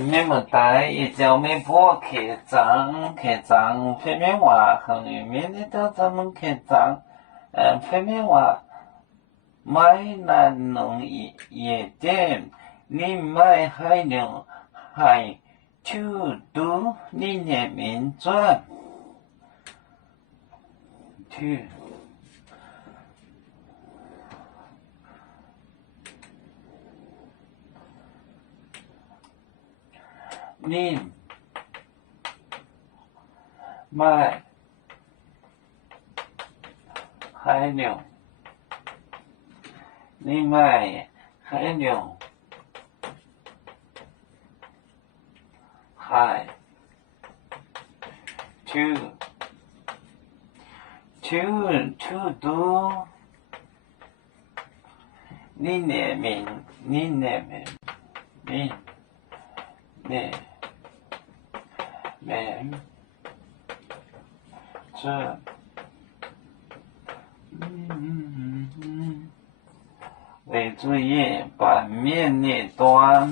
面目带一脚没波客栈，片面话横于面的都咱们客栈，片面话买南农夜店，你买海牛海土都你年民转，土。你买海牛，你买海牛海土都你年民这为作业把面那端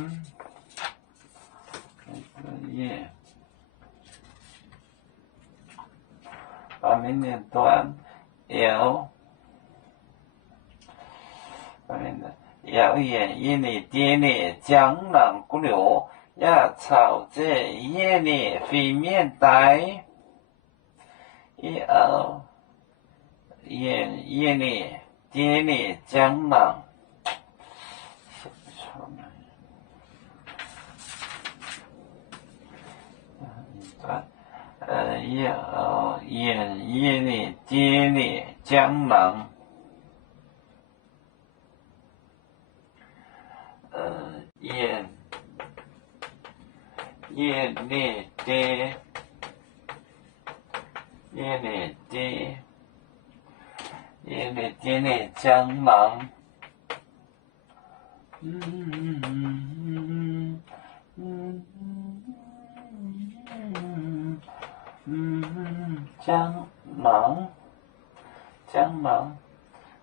作业把面那端谣言一里跌里江南古流呀草这夜里飞面带夜里跌里江南夜里跌里江南夜里跌里江南江南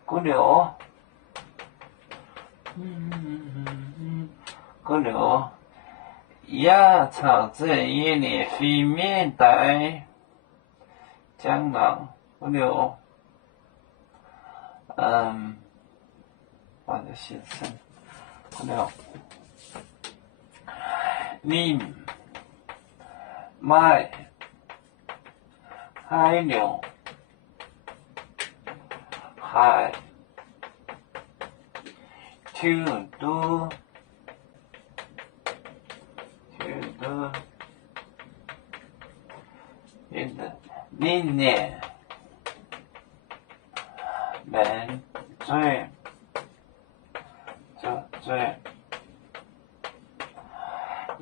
古流呀草这夜里飞面带江南古流或者写成古流你买海牛海土都你年门最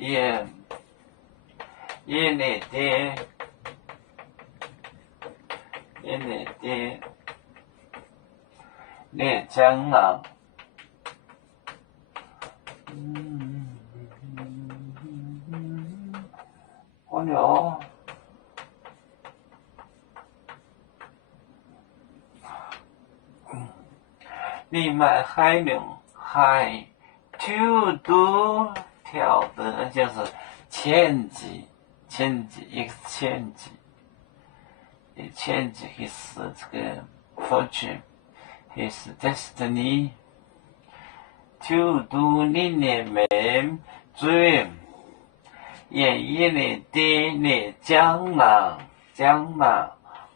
夜里跌列江南古流你买海牛海土都跳的就是千级一个千级是这个 fortune his destiny 土都你年门dream 夜里跌里江南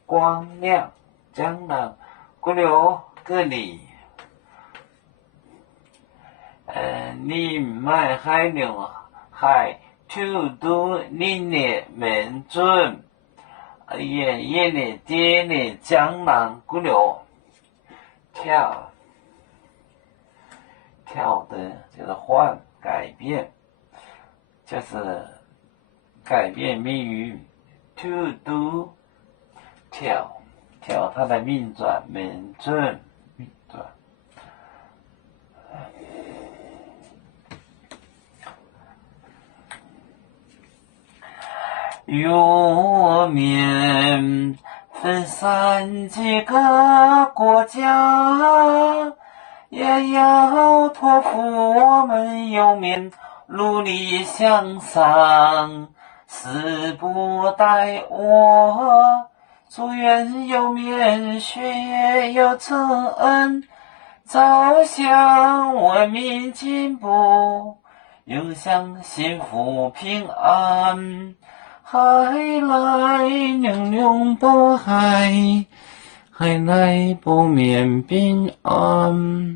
光亮江南古流各里你买海牛海土都你年门准夜里跌里江南古流跳的就是换改变就是改变命运 to do 跳它的运转门准运转右面分散几个国家，也要托付我们右面努力向上，时不待我。祝愿有面学业有成，朝向文明进步，又向幸福平安。海来娘娘保海，海来保面平安。